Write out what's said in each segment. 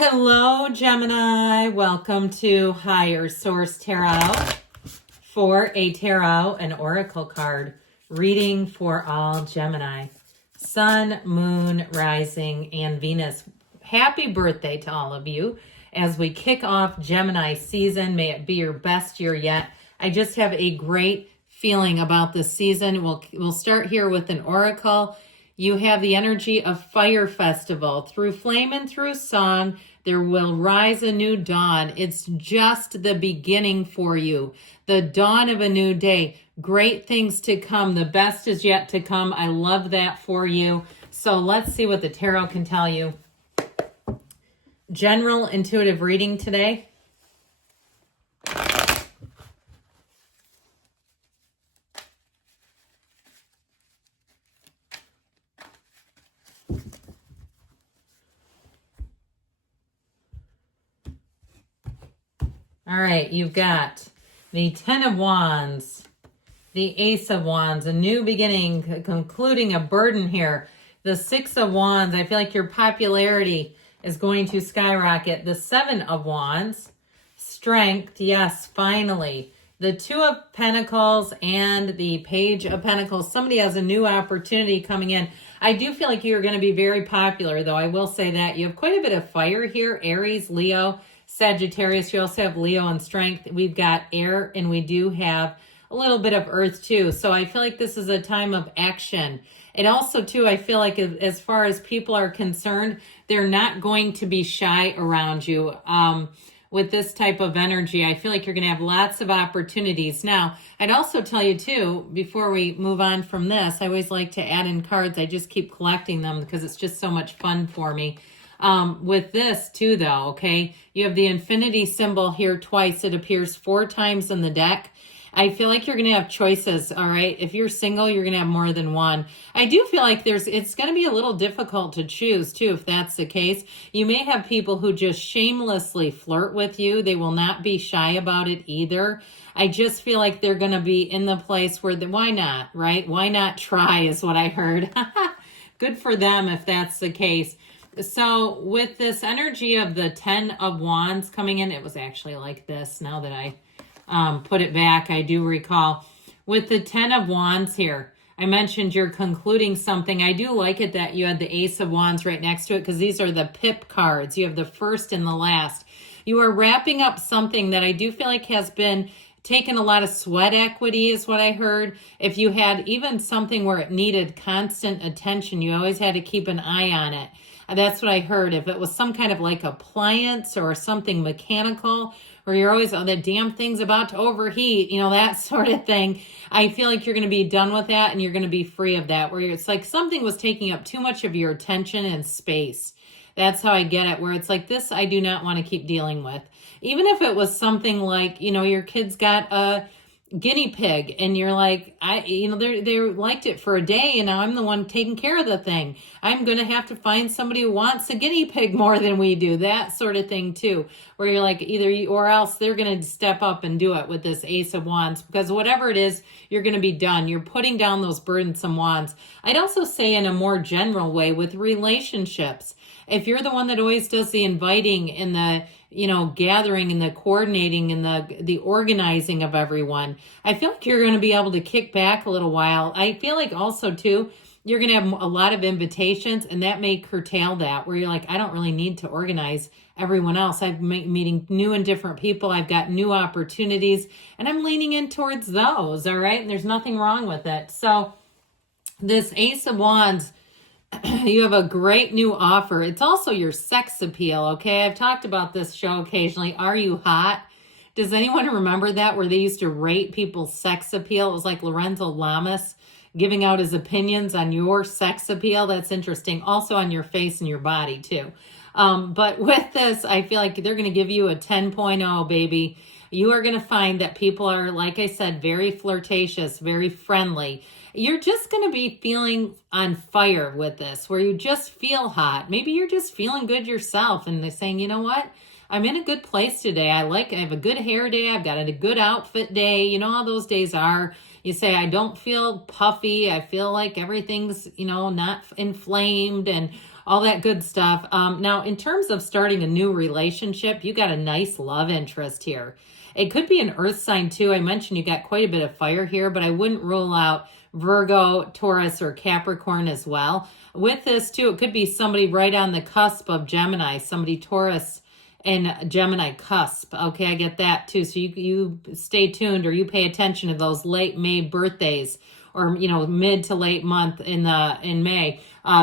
Hello, Gemini. Welcome to Higher Source Tarot for a tarot and oracle card reading for all Gemini. Sun, Moon, Rising, and Venus. Happy birthday to all of you as we kick off Gemini season. May it be your best year yet. I just have a great feeling about this season. We'll start here with an oracle. You have the energy of Fire Festival. Through flame and through song, there will rise a new dawn. It's just the beginning for you. The dawn of a new day. Great things to come. The best is yet to come. I love that for you. So let's see what the tarot can tell you. General intuitive reading today. All right, you've got the Ten of Wands, the Ace of Wands, a new beginning, concluding a burden here. The Six of Wands, I feel like your popularity is going to skyrocket. The Seven of Wands, strength, yes, finally. The Two of Pentacles and the Page of Pentacles. Somebody has a new opportunity coming in. I do feel like you're going to be very popular, though. I will say that. You have quite a bit of fire here, Aries, Leo, Sagittarius. You also have Leo and strength. We've got air, and we do have a little bit of earth too. So I feel like this is a time of action. It also too, I feel like as far as people are concerned, they're not going to be shy around you. With this type of energy, I feel like you're going to have lots of opportunities. Now, I'd also tell you too, before we move on from this, I always like to add in cards. I just keep collecting them because it's just so much fun for me. With this too, though, okay, you have the infinity symbol here twice. It appears 4 times in the deck. I feel like you're going to have choices, all right? If you're single, you're going to have more than one. I do feel like it's going to be a little difficult to choose too, if that's the case. You may have people who just shamelessly flirt with you. They will not be shy about it either. I just feel like they're going to be in the place where, why not, right? Why not try is what I heard. Good for them if that's the case. So with this energy of the Ten of Wands coming in, it was actually like this now that I put it back. I do recall with the Ten of Wands here, I mentioned you're concluding something. I do like it that you had the Ace of Wands right next to it because these are the pip cards. You have the first and the last. You are wrapping up something that I do feel like has been taken a lot of sweat equity is what I heard. If you had even something where it needed constant attention, you always had to keep an eye on it. That's what I heard. If it was some kind of like appliance or something mechanical, where you're always, oh, the damn thing's about to overheat, you know, that sort of thing. I feel like you're going to be done with that and you're going to be free of that, where it's like something was taking up too much of your attention and space. That's how I get it, where it's like this I do not want to keep dealing with. Even if it was something like, you know, your kid's got a guinea pig and you're like, they liked it for a day and now I'm the one taking care of the thing. I'm going to have to find somebody who wants a guinea pig more than we do. That sort of thing too, where you're like either you or else they're going to step up and do it with this Ace of Wands, because whatever it is, you're going to be done. You're putting down those burdensome wands. I'd also say in a more general way with relationships, if you're the one that always does the inviting and the, you know, gathering and the coordinating and the organizing of everyone, I feel like you're going to be able to kick back a little while. I feel like also too, you're going to have a lot of invitations and that may curtail that, where you're like, I don't really need to organize everyone else. I'm meeting new and different people. I've got new opportunities and I'm leaning in towards those. All right. And there's nothing wrong with it. So this Ace of Wands, you have a great new offer. It's also your sex appeal, okay? I've talked about this show occasionally. Are you hot? Does anyone remember that, where they used to rate people's sex appeal? It was like Lorenzo Lamas giving out his opinions on your sex appeal. That's interesting. Also on your face and your body too. But with this, I feel like they're going to give you a 10.0, baby. You are going to find that people are, like I said, very flirtatious, very friendly. You're just going to be feeling on fire with this, where you just feel hot. Maybe you're just feeling good yourself and they're saying, you know what? I'm in a good place today. I have a good hair day. I've got a good outfit day. You know how those days are. You say, I don't feel puffy. I feel like everything's, you know, not inflamed and all that good stuff. Now, in terms of starting a new relationship, you got a nice love interest here. It could be an earth sign too. I mentioned you got quite a bit of fire here, but I wouldn't rule out Virgo, Taurus, or Capricorn as well. With this too, it could be somebody right on the cusp of Gemini, somebody Taurus and Gemini cusp. Okay, I get that too. So you stay tuned, or you pay attention to those late May birthdays, or mid to late month in May,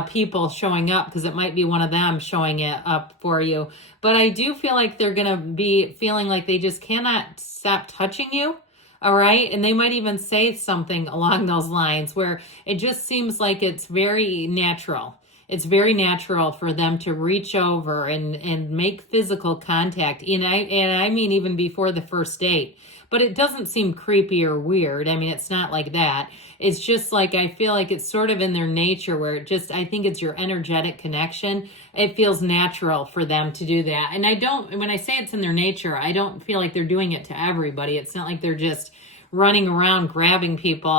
people showing up, because it might be one of them showing it up for you. But I do feel like they're gonna be feeling like they just cannot stop touching you. All right. And they might even say something along those lines where it just seems like it's very natural. It's very natural for them to reach over and make physical contact. And I mean, even before the first date. But it doesn't seem creepy or weird. I mean, it's not like that. It's just like, I feel like it's sort of in their nature where I think it's your energetic connection. It feels natural for them to do that. And when I say it's in their nature, I don't feel like they're doing it to everybody. It's not like they're just running around grabbing people.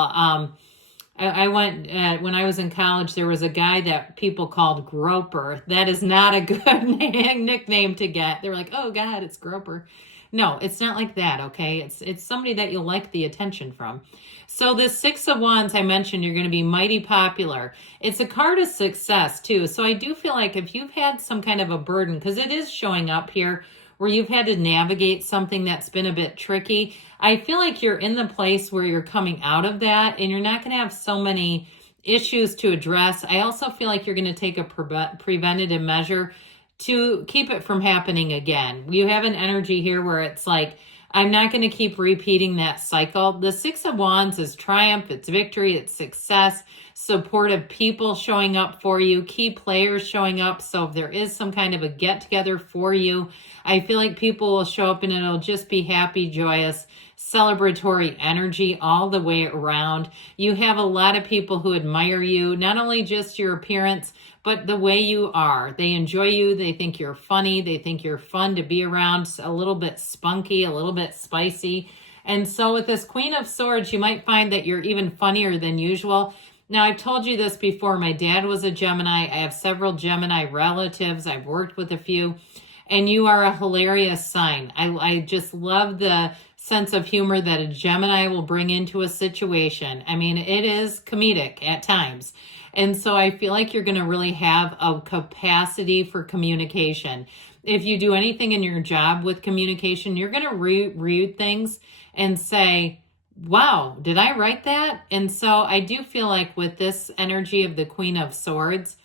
I went, when I was in college, there was a guy that people called Groper. That is not a good nickname to get. They were like, oh God, it's Groper. No, it's not like that, okay? It's somebody that you'll like the attention from. So this Six of Wands, I mentioned, you're going to be mighty popular. It's a card of success, too. So I do feel like if you've had some kind of a burden, because it is showing up here, where you've had to navigate something that's been a bit tricky, I feel like you're in the place where you're coming out of that, and you're not going to have so many issues to address. I also feel like you're going to take a preventative measure to keep it from happening again. You have an energy here where it's like, I'm not going to keep repeating that cycle. The Six of Wands is triumph, it's victory, it's success, supportive people showing up for you, key players showing up. So if there is some kind of a get together for you, I feel like people will show up and it'll just be happy, joyous, celebratory energy all the way around. You have a lot of people who admire you, not only just your appearance, but the way you are. They enjoy you. They think you're funny. They think you're fun to be around, a little bit spunky, a little bit spicy. And so with this Queen of Swords, you might find that you're even funnier than usual. Now, I've told you this before. My dad was a Gemini. I have several Gemini relatives. I've worked with a few. And you are a hilarious sign. I just love the sense of humor that a Gemini will bring into a situation. I mean, it is comedic at times. And so I feel like you're going to really have a capacity for communication. If you do anything in your job with communication, you're going to read things and say, wow, did I write that? And so I do feel like with this energy of the Queen of Swords,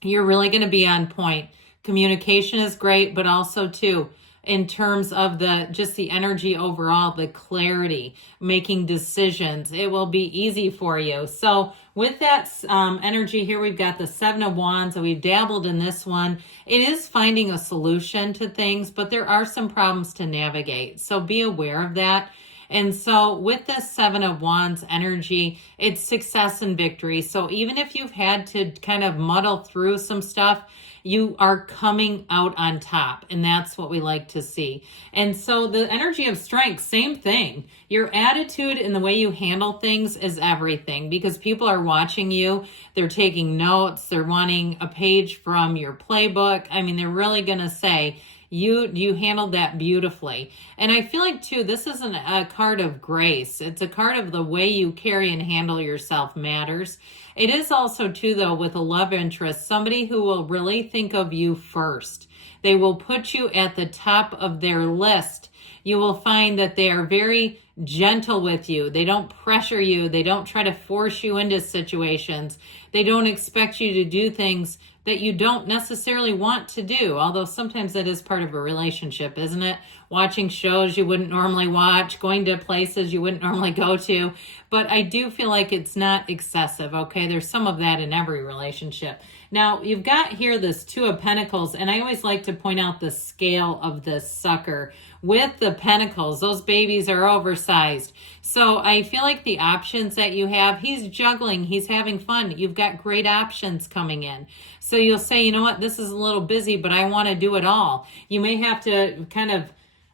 you're really going to be on point. Communication is great, but also too, in terms of the energy overall, the clarity, making decisions, it will be easy for you. So with that energy here, we've got the Seven of Wands, and we've dabbled in this one. It is finding a solution to things, but there are some problems to navigate. So be aware of that. And so with this Seven of Wands energy, it's success and victory. So even if you've had to kind of muddle through some stuff, you are coming out on top, and that's what we like to see. And so the energy of strength, same thing. Your attitude and the way you handle things is everything, because people are watching you. They're taking notes. They're wanting a page from your playbook. I mean, they're really going to say, you handled that beautifully. And I feel like too, this isn't a card of grace. It's a card of the way you carry and handle yourself matters. It is also too, though, with a love interest, somebody who will really think of you first. They will put you at the top of their list. You will find that they are very gentle with you. They don't pressure you. They don't try to force you into situations. They don't expect you to do things that you don't necessarily want to do, although sometimes that is part of a relationship, isn't it? Watching shows you wouldn't normally watch, going to places you wouldn't normally go to. But I do feel like it's not excessive, okay? There's some of that in every relationship. Now, you've got here this Two of Pentacles, and I always like to point out the scale of this sucker. With the Pentacles, those babies are oversized. So I feel like the options that you have, he's juggling, he's having fun. You've got great options coming in. So you'll say, you know what, this is a little busy, but I want to do it all. You may have to kind of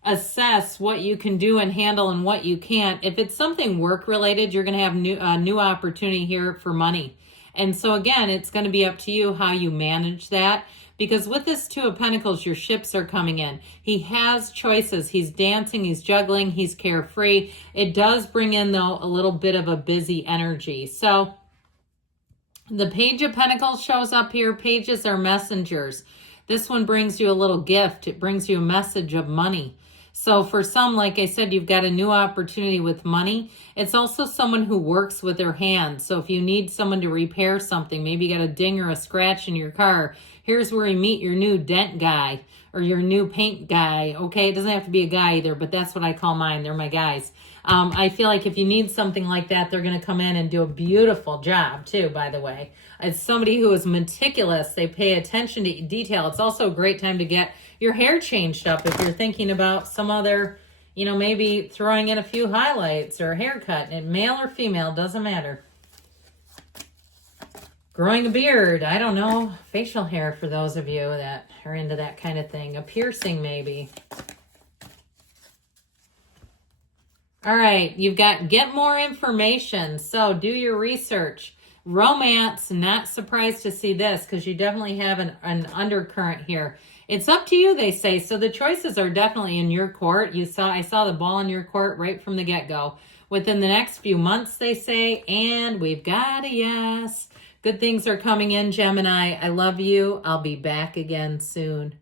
assess what you can do and handle and what you can't. If it's something work related, you're going to have new opportunity here for money. And so again, it's going to be up to you how you manage that. Because with this Two of Pentacles, your ships are coming in. He has choices. He's dancing, he's juggling, he's carefree. It does bring in, though, a little bit of a busy energy. So the Page of Pentacles shows up here. Pages are messengers. This one brings you a little gift. It brings you a message of money. So for some, like I said, you've got a new opportunity with money. It's also someone who works with their hands. So if you need someone to repair something, maybe you got a ding or a scratch in your car, here's where you meet your new dent guy or your new paint guy. Okay, it doesn't have to be a guy either, but that's what I call mine. They're my guys. I feel like if you need something like that, they're going to come in and do a beautiful job too, by the way. As somebody who is meticulous, they pay attention to detail. It's also a great time to get your hair changed up if you're thinking about some other, maybe throwing in a few highlights or a haircut. And male or female, doesn't matter. Growing a beard, I don't know. Facial hair for those of you that are into that kind of thing. A piercing maybe. All right, you've got get more information. So do your research. Romance, not surprised to see this because you definitely have an undercurrent here. It's up to you, they say. So the choices are definitely in your court. I saw the ball in your court right from the get-go. Within the next few months, they say, and we've got a yes. Good things are coming in, Gemini. I love you. I'll be back again soon.